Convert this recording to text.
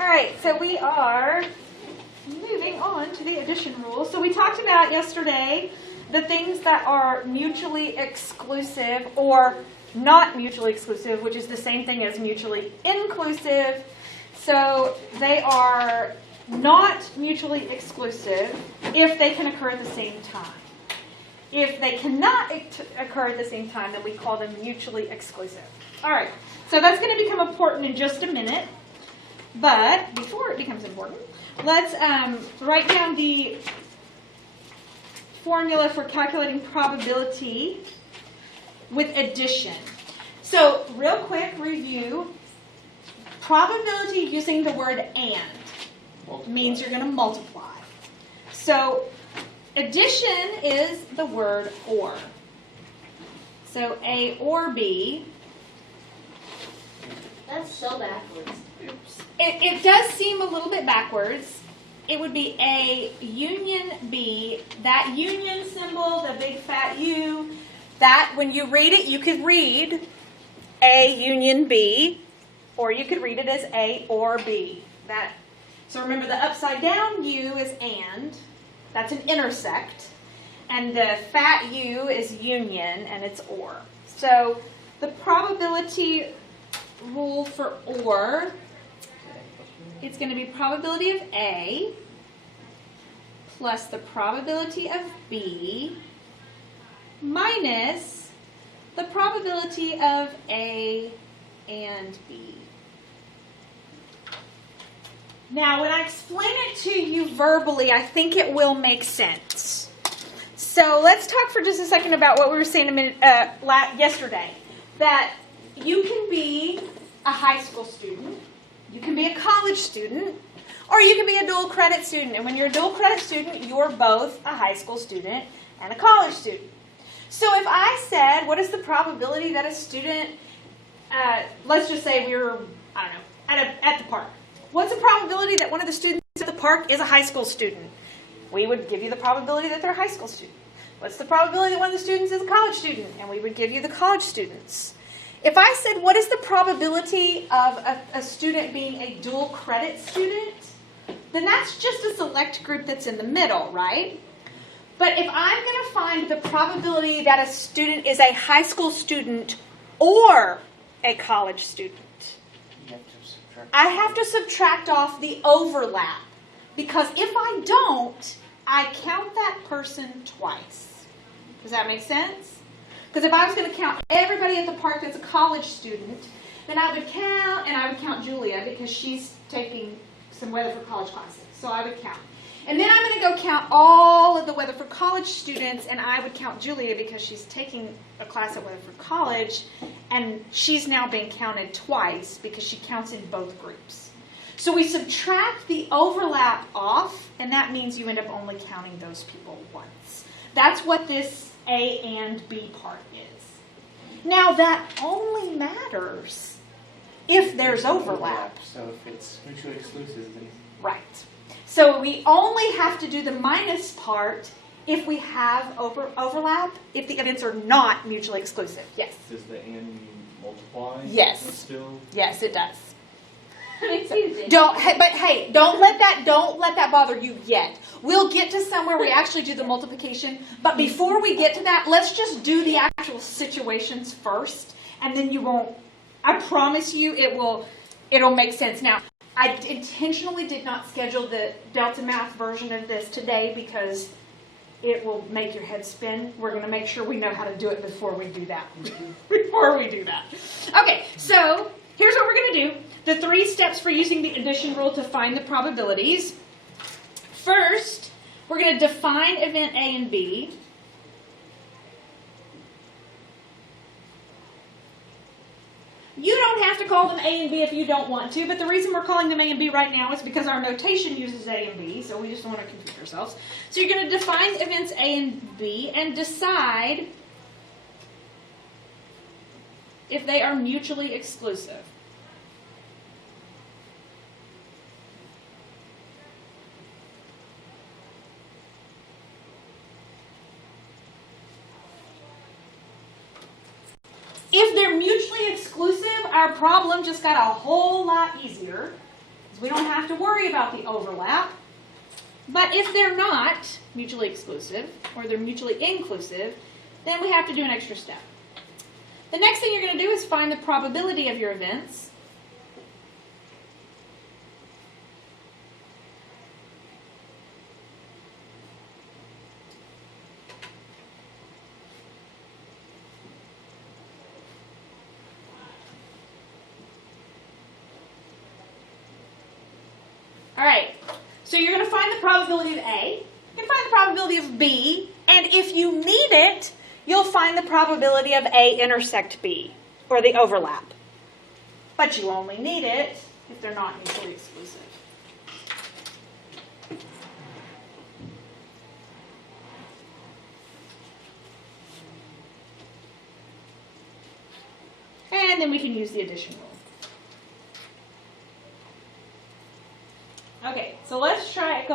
All right, so we are moving on to the addition rule. So we talked about yesterday the things that are mutually exclusive or not mutually exclusive, which is the same thing as mutually inclusive. So they are not mutually exclusive if they can occur at the same time. If they cannot occur at the same time, then we call them mutually exclusive. All right, so that's going to become important in just a minute. But before it becomes important, let's write down the formula for calculating probability with addition. So real quick review. Probability using the word and means you're going to multiply. So addition is the word or. So A or B. That's so backwards. Oops. It does seem a little bit backwards. It would be A union B. That union symbol, the big fat U, that when you read it, you could read A union B, or you could read it as A or B. So remember the upside down U is and. That's an intersect. And the fat U is union, and it's or. So the probability rule for or, it's going to be probability of A plus the probability of B minus the probability of A and B. Now, when I explain it to you verbally, I think it will make sense. So let's talk for just a second about what we were saying yesterday. That you can be a high school student, you can be a college student, or you can be a dual credit student. And when you're a dual credit student, you're both a high school student and a college student. So if I said, what is the probability that a student, let's just say we were, I don't know, at the park. What's the probability that one of the students at the park is a high school student? We would give you the probability that they're a high school student. What's the probability that one of the students is a college student? And we would give you the college students. If I said, what is the probability of a student being a dual credit student? Then that's just a select group that's in the middle, right? But if I'm going to find the probability that a student is a high school student or a college student, I have to subtract off the overlap. Because if I don't, I count that person twice. Does that make sense? Because if I was going to count everybody at the park that's a college student, then I would count Julia because she's taking some weather for college classes. So I would count. And then I'm going to go count all of the weather for college students, and I would count Julia because she's taking a class at weather for college, and she's now being counted twice because she counts in both groups. So we subtract the overlap off, and that means you end up only counting those people once. That's what this A and B part is. Now that only matters if there's overlap. So if it's mutually exclusive, then... Right. So we only have to do the minus part if we have overlap, if the events are not mutually exclusive. Yes? Does the and multiply? Yes. Still? Yes, it does. Confusing. Don't let that bother you yet. We'll get to somewhere we actually do the multiplication, but before we get to that, let's just do the actual situations first, and then you won't. I promise you, it'll make sense. Now, I intentionally did not schedule the Delta Math version of this today because it will make your head spin. We're going to make sure we know how to do it before we do that. Okay, so here's what we're going to do. The 3 steps for using the addition rule to find the probabilities. First, we're going to define event A and B. You don't have to call them A and B if you don't want to, but the reason we're calling them A and B right now is because our notation uses A and B, so we just don't want to confuse ourselves. So you're going to define events A and B and decide if they are mutually exclusive. If they're mutually exclusive, our problem just got a whole lot easier We don't have to worry about the overlap. But if they're not mutually exclusive, or they're mutually inclusive, then we have to do an extra step. The next thing you're going to do is find the probability of your events. All right, so you're going to find the probability of A, you're going to find the probability of B, and if you need it, you'll find the probability of A intersect B, or the overlap. But you only need it if they're not mutually exclusive. And then we can use the addition rule. Okay, so let's try it.